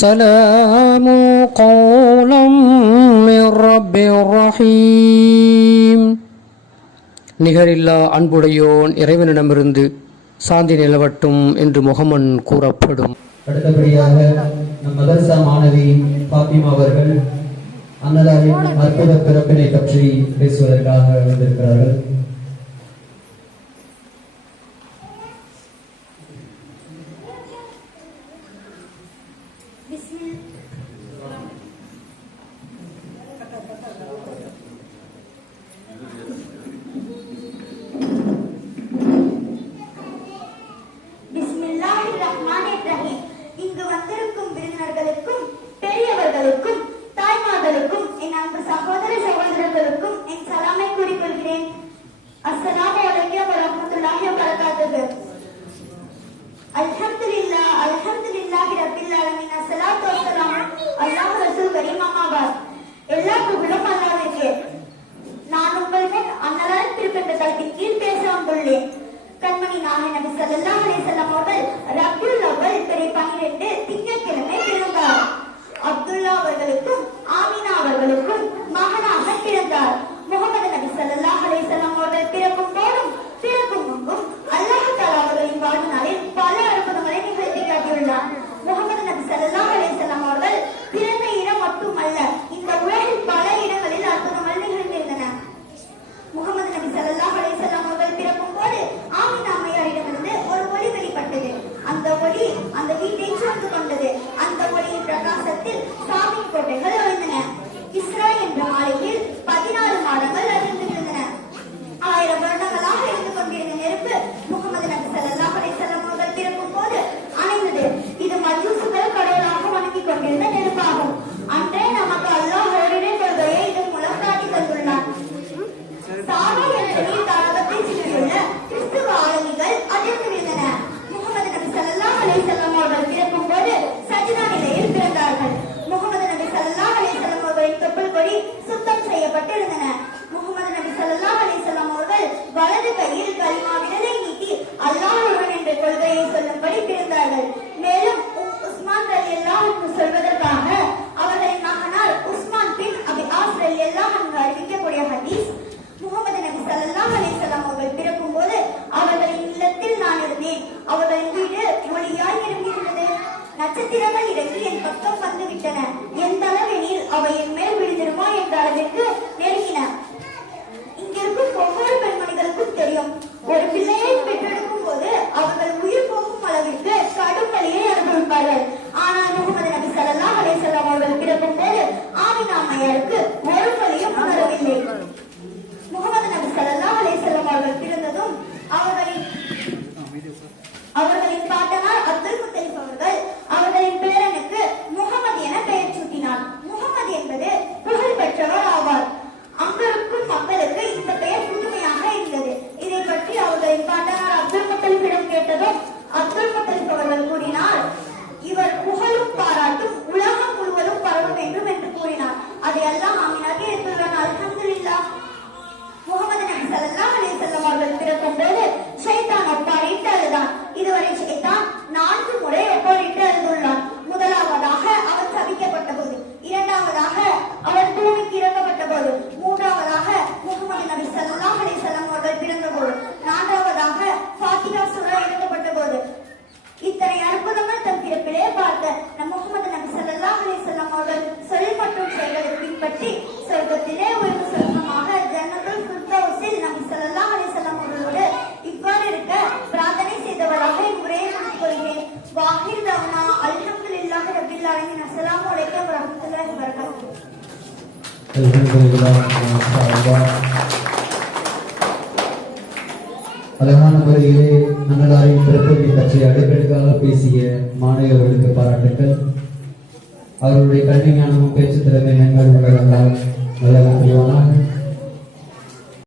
سلام قولا من رب رحيم. நிகரில்லா அன்புடையோன் இறைவனிடமிருந்து சாந்தி நிலவட்டும் என்று முகமன் கூறப்படும். அடுத்தபடியாக நம் மதரசா மாணவி பாத்திமா அவர்கள் அன்னதாரின் அற்புத பிறப்பினை பற்றி பேசுவதற்காக வந்திருக்கிறார்கள். Thank you. நபி ஸல்லல்லாஹு அலைஹி வஸல்லம் அவர்கள் ரபியுல் திங்கட்கிழமை அப்துல்லா அவர்களுக்கும் பொறிக்கப்பட்டிருந்தன முகமது நபி சல்லா அலிசல்லாம் அவர்கள் வலது கையில் கலிமாவிரலை நீட்டி அல்லாஹ் என்ற கொள்கையை சொல்லும்படி கற்கள் இறங்கி என் பக்கம் வந்துவிட்டன எந்த அளவெனில் அவை என் மேல் விழுந்திருமா என்ற அளவிற்கு நெருங்கின. మొదలు తిరగకుండా அழகான முறையிலே அன்னலாரின் திருப்பதி பற்றி அடுக்கடுக்காக பேசிய மாணவர்களுக்கு பாராட்டுக்கள். அவருடைய கல்வி ஞானமும் பேச்சு திறமை நன்மை உள்ளவர்களால் நல்ல நன்றிவானாக